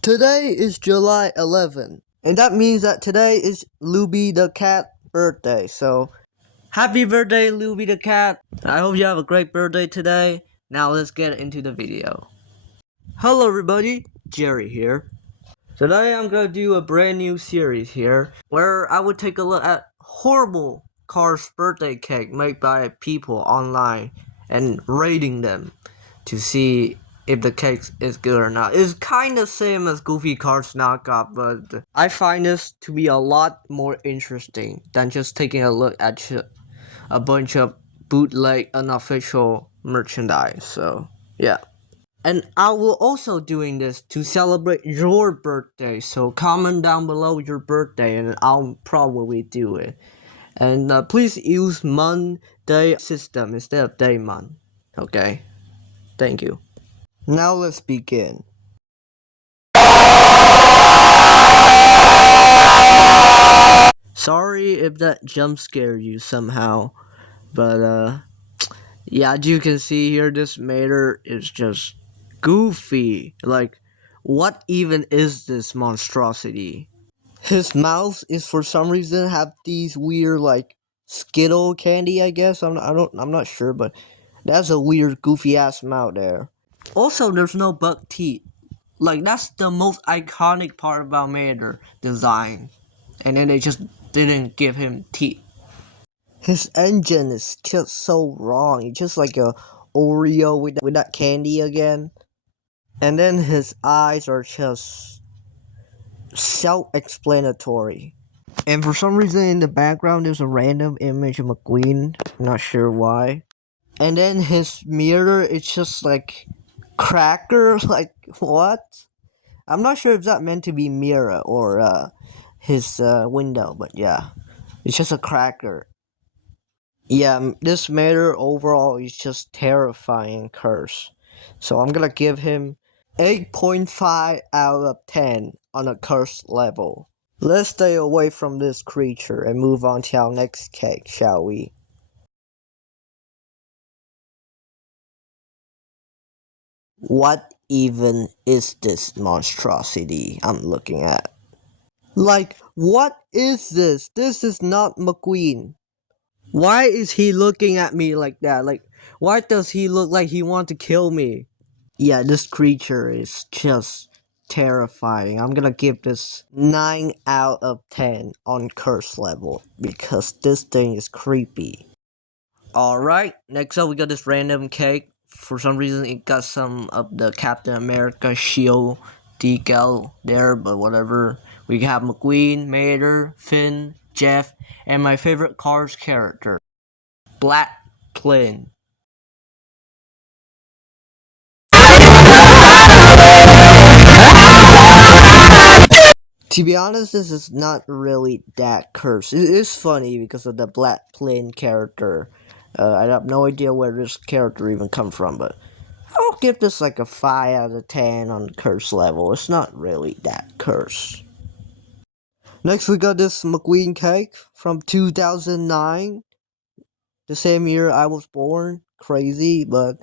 Today is July 11th, and that means that today is Luby the cat birthday. So, happy birthday, Luby the cat! I hope you have a great birthday today. Now let's get into the video. Hello everybody, Jerry here. Today I'm gonna do a brand new series here where I would take a look at horrible Cars birthday cake made by people online and rating them to see if the cake is good or not. It's kind of same as Goofy Cars knockoff, but I find this to be a lot more interesting than just taking a look at a bunch of bootleg unofficial merchandise. So yeah. And I will also doing this to celebrate your birthday. So comment down below your birthday and I'll probably do it. And please use month day system instead of day month. Okay. Thank you. Now let's begin. Sorry if that jump scared you somehow. But yeah, as you can see here, this mater is just goofy. Like, what even is this monstrosity? His mouth is for some reason have these weird like Skittle candy. I guess I'm not sure, but that's a weird goofy ass mouth there. Also, there's no buck teeth. Like that's the most iconic part about Mater design, and then they just didn't give him teeth. His engine is just so wrong. It's just like a Oreo with that candy again. And then his eyes are just self-explanatory. And for some reason in the background there's a random image of McQueen. I'm not sure why. And then his mirror is just like cracker. Like what? I'm not sure if that meant to be mirror or his window, but yeah. It's just a cracker. Yeah, this matter overall is just terrifying curse. So I'm gonna give him 8.5 out of 10 on a curse level. Let's stay away from this creature and move on to our next cake, shall we? What even is this monstrosity I'm looking at? Like, what is this? This is not McQueen. Why is he looking at me like that? Like, why does he look like he wants to kill me? Yeah, this creature is just terrifying. I'm gonna give this 9 out of 10 on curse level because this thing is creepy. Alright, next up we got this random cake. For some reason it got some of the Captain America shield decal there, but whatever. We have McQueen, Mater, Finn, Jeff, and my favorite Cars character, Black Plane. To be honest, this is not really that cursed. It is funny because of the Black Plane character. I have no idea where this character even come from, but I'll give this like a 5 out of 10 on the curse level. It's not really that cursed. Next, we got this McQueen cake from 2009, the same year I was born. Crazy, but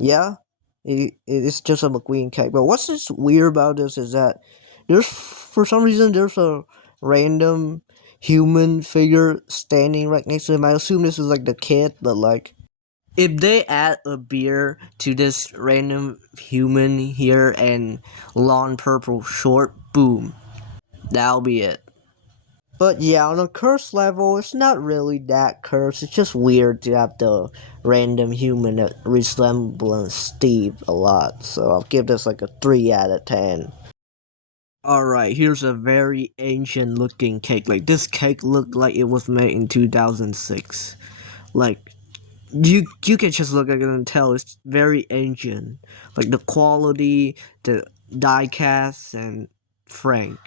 yeah, it's just a McQueen cake. But what's just weird about this is that there's, for some reason, there's a random human figure standing right next to him. I assume this is like the kid, but like, if they add a beer to this random human here and lawn purple short, boom, that'll be it. But yeah, on a curse level, it's not really that cursed. It's just weird to have the random human that resembles Steve a lot. So I'll give this like a 3 out of 10. Alright, here's a very ancient looking cake. Like, this cake looked like it was made in 2006. Like, you can just look at it and tell it's very ancient. Like, the quality, the die cast, and Frank.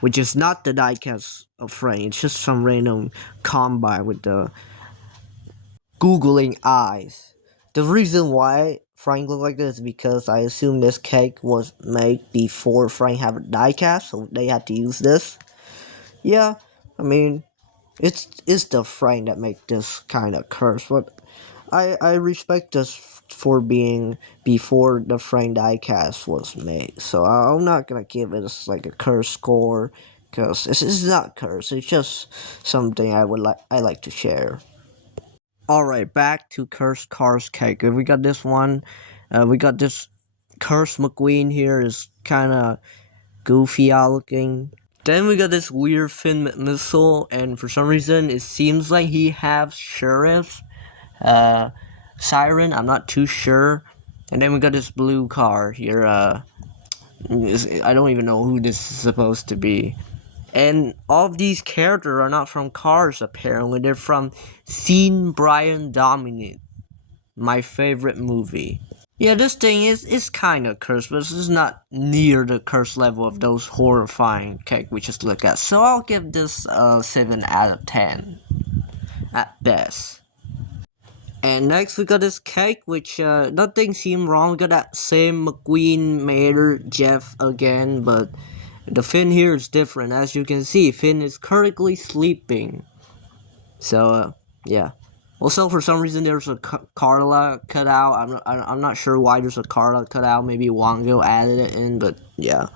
Which is not the diecast of Frank, it's just some random combine with the googling eyes. The reason why Frank looked like this is because I assume this cake was made before Frank had a diecast, so they had to use this. Yeah, I mean, it's the Frank that make this kind of curse, but I respect this for being before the Frank diecast was made, so I'm not gonna give it like a curse score, because it's not curse. It's just something I like to share. All right, back to Cursed Cars Cake. We got this one. We got this Cursed McQueen here is kind of goofy out looking. Then we got this weird Finn missile, and for some reason it seems like he has Sheriff Siren. I'm not too sure. And then we got this blue car here. I don't even know who this is supposed to be. And all of these characters are not from Cars, apparently. They're from Seeing Brian Dominate, my favorite movie. Yeah, this thing is kind of cursed, but it's not near the curse level of those horrifying cake we just looked at. So I'll give this a 7 out of 10 at best. And next we got this cake, which nothing seemed wrong. We got that same McQueen, Mater, Jeff again, but the Finn here is different. As you can see, Finn is currently sleeping. So yeah. Also, for some reason, there's a Carla cut out. I'm not sure why there's a Carla cut out. Maybe Wango added it in, but yeah.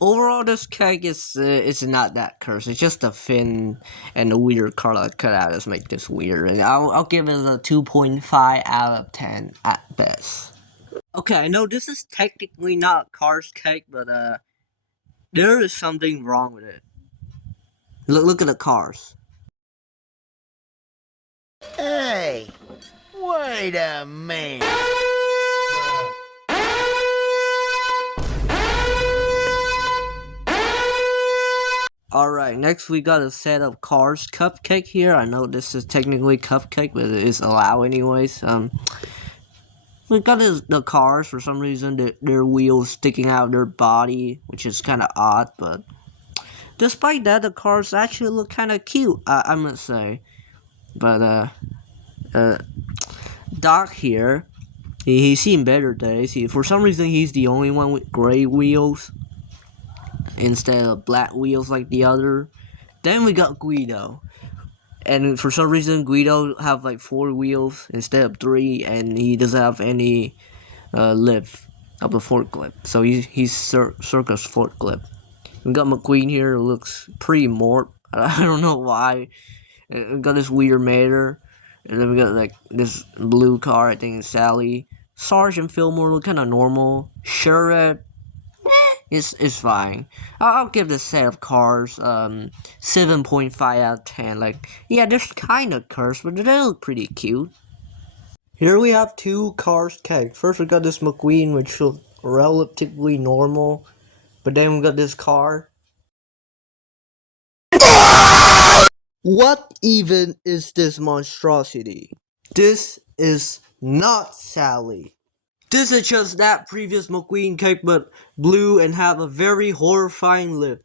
Overall, this cake is it's not that cursed. It's just the Finn and the weird Carla cut out that make this weird. And I'll give it a 2.5 out of 10 at best. Okay, I know this is technically not Cars cake, but there is something wrong with it. Look at the cars. Hey, wait a minute. Alright, next we got a set of Cars cupcake here. I know this is technically cupcake, but it is allowed anyways. We got the cars, for some reason, their wheels sticking out of their body, which is kind of odd, but despite that, the cars actually look kind of cute, I must say. But, Doc here, he's seen better days. For some reason, he's the only one with gray wheels instead of black wheels like the other. Then we got Guido. And for some reason, Guido have like 4 wheels instead of 3, and he doesn't have any lift of the forklift. So he's circus forklift. We got McQueen here, who looks pretty morp. I don't know why. We got this weird mater. And then we got like this blue car, I think it's Sally. Sergeant Fillmore look kind of normal. Sheriff, it's fine. I'll give this set of cars 7.5 out of 10. Like, yeah, they're kind of cursed, but they look pretty cute. Here we have 2 cars cake. First we got this McQueen, which look relatively normal, but then we got this car. What even is this monstrosity? This is not Sally. This is just that previous McQueen cake, but blue and have a very horrifying lip.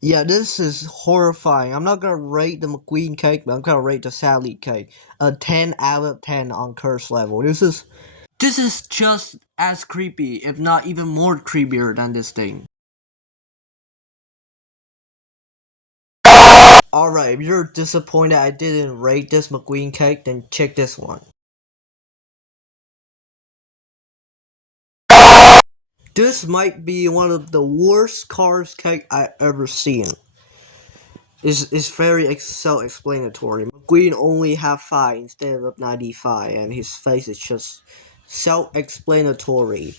Yeah, this is horrifying. I'm not gonna rate the McQueen cake, but I'm gonna rate the Sally cake. A 10 out of 10 on curse level. This is just as creepy, if not even more creepier than this thing. Alright, if you're disappointed I didn't rate this McQueen cake, then check this one. This might be one of the worst Cars cake I ever seen. It's very self-explanatory. McQueen only have 5 instead of 95, and his face is just self-explanatory.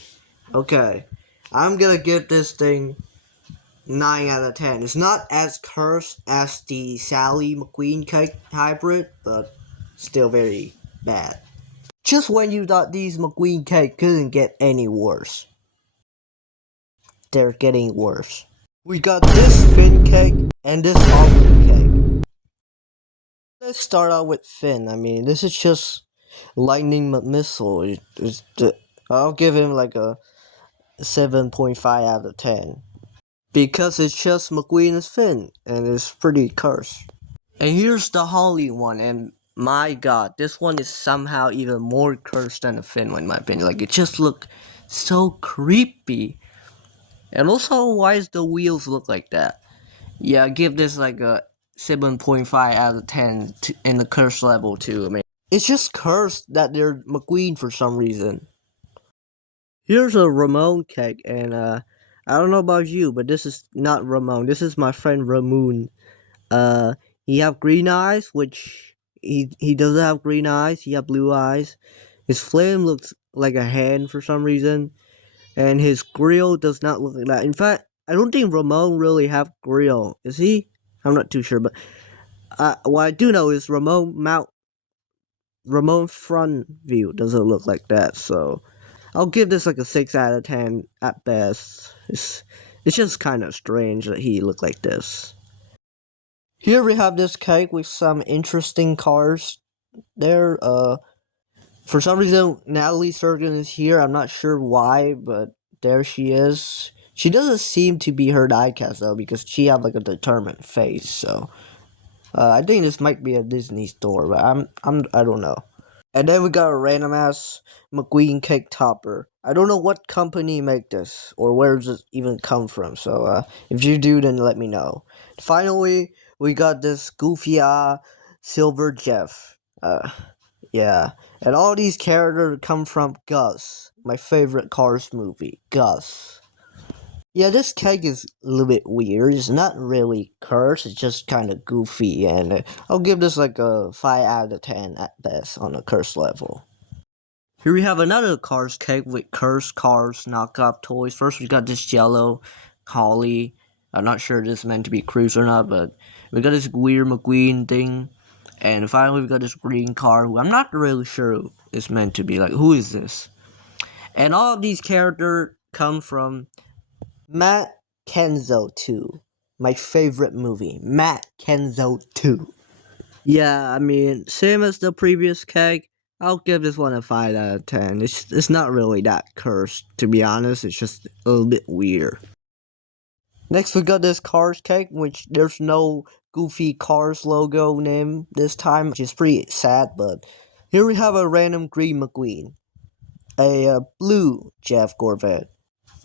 Okay, I'm gonna give this thing 9 out of 10. It's not as cursed as the Sally-McQueen cake hybrid, but still very bad. Just when you thought these McQueen cake couldn't get any worse, they're getting worse. We got this Finn cake and this Bumblebee cake. Let's start out with Finn. I mean, this is just lightning missile. I'll give him like a 7.5 out of 10. Because it's just McQueen's Finn, and it's pretty cursed. And here's the Holly one, and my god, this one is somehow even more cursed than the Finn one in my opinion. Like, it just looked so creepy. And also, why does the wheels look like that? Yeah, I give this like a 7.5 out of 10 in the curse level too. I mean, It's just cursed that they're McQueen for some reason. Here's a Ramone cake, and I don't know about you, but this is not Ramone. This is my friend Ramone. Uh, he have green eyes, which he doesn't have green eyes. He have blue eyes. His flame looks like a hand for some reason, and his grill does not look like that. In fact, I don't think Ramone really have grill. Is he? I'm not too sure, but what I do know is Ramone front view doesn't look like that. So I'll give this like a 6 out of 10 at best. It's just kind of strange that he looked like this. Here we have this cake with some interesting cars there. For some reason, Natalie Sturgeon is here. I'm not sure why, but there she is. She doesn't seem to be her diecast though, because she have like a determined face. So I think this might be a Disney store, but I don't know. And then we got a random ass McQueen cake topper. I don't know what company make this or where does it even come from. So if you do, then let me know. Finally, we got this goofy Silver Jeff. Yeah, and all these characters come from Gus, my favorite Cars movie, Gus. Yeah, this cake is a little bit weird. It's not really cursed, it's just kind of goofy, and I'll give this like a 5 out of 10 at best on a curse level. Here we have another Cars cake with cursed cars, knockoff toys. First, we got this yellow Holly. I'm not sure this is meant to be Cruise or not, but we got this weird McQueen thing. And finally, we got this green car who I'm not really sure is meant to be. Like, who is this? And all of these characters come from Matt Kenzo 2. My favorite movie, Matt Kenzo 2. Yeah, I mean, same as the previous cake, I'll give this one a 5 out of 10. It's not really that cursed, to be honest. It's just a little bit weird. Next, we got this Cars cake, which there's no goofy Cars logo name this time, which is pretty sad, but here we have a random green McQueen, a blue Jeff Corvette,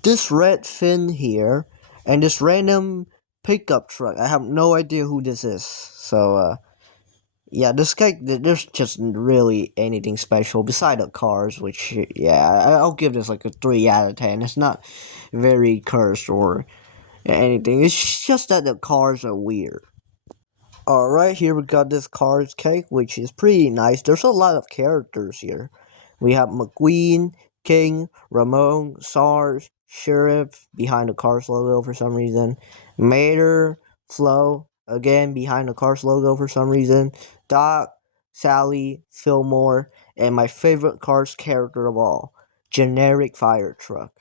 this red Finn here, and this random pickup truck. I have no idea who this is, so yeah, this cake, there's just really anything special beside the cars, which, yeah, I'll give this like a 3 out of 10. It's not very cursed or anything. It's just that the cars are weird. Alright, here we got this Cars cake, which is pretty nice. There's a lot of characters here. We have McQueen, King, Ramone, SARS, Sheriff, behind the Cars logo for some reason. Mater, Flo, again behind the Cars logo for some reason. Doc, Sally, Fillmore, and my favorite Cars character of all, Generic Fire Truck.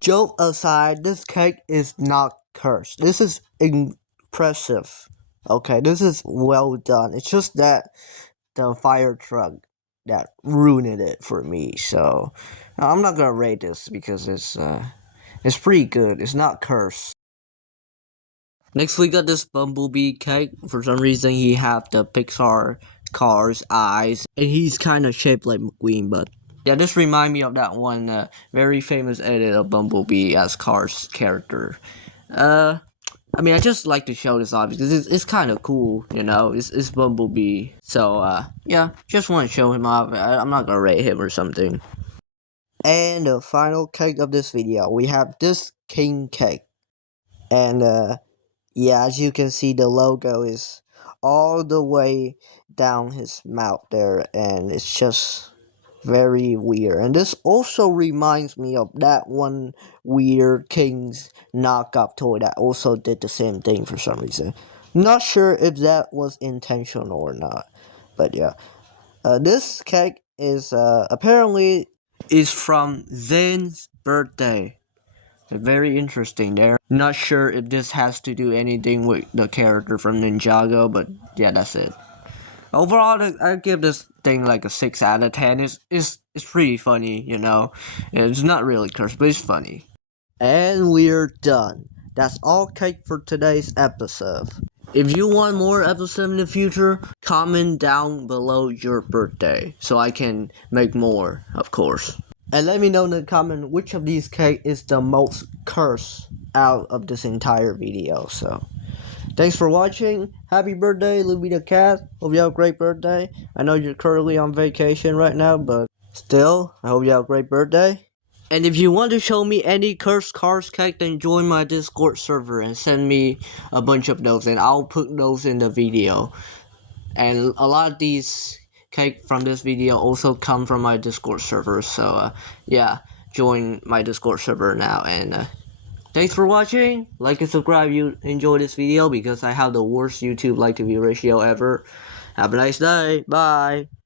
Joke aside, this cake is not cursed. This is impressive. Okay, this is well done. It's just that the fire truck that ruined it for me. So I'm not gonna rate this because it's pretty good. It's not cursed. Next, we got this Bumblebee cake. For some reason, he have the Pixar car's eyes, and he's kind of shaped like McQueen, but yeah, this remind me of that one very famous edit of Bumblebee as Cars character. I mean, I just like to show this off because it's kind of cool, you know. It's Bumblebee, so yeah, just want to show him off. I'm not gonna rate him or something. And the final cake of this video, we have this king cake, and yeah, as you can see, the logo is all the way down his mouth there, and it's just very weird. And this also reminds me of that one weird King's knockoff toy that also did the same thing for some reason. Not sure if that was intentional or not, but yeah. This cake is apparently is from Zane's birthday. Very interesting there. Not sure if this has to do anything with the character from Ninjago, but yeah, that's it. Overall, I give this thing like a 6 out of 10. It's pretty funny, you know. It's not really cursed, but it's funny. And we're done. That's all cake for today's episode. If you want more episodes in the future, comment down below your birthday so I can make more, of course. And let me know in the comment which of these cake is the most cursed. out of this entire video. So thanks for watching. Happy birthday, Louie the cat. Hope you have a great birthday. I know you're currently on vacation right now, but still, I hope you have a great birthday. And if you want to show me any cursed cars cake, then join my Discord server and send me a bunch of those, and I'll put those in the video. And a lot of these cake from this video also come from my Discord server, so yeah, join my Discord server now. And thanks for watching. Like and subscribe if you enjoy this video, because I have the worst YouTube like to view ratio ever. Have a nice day. Bye.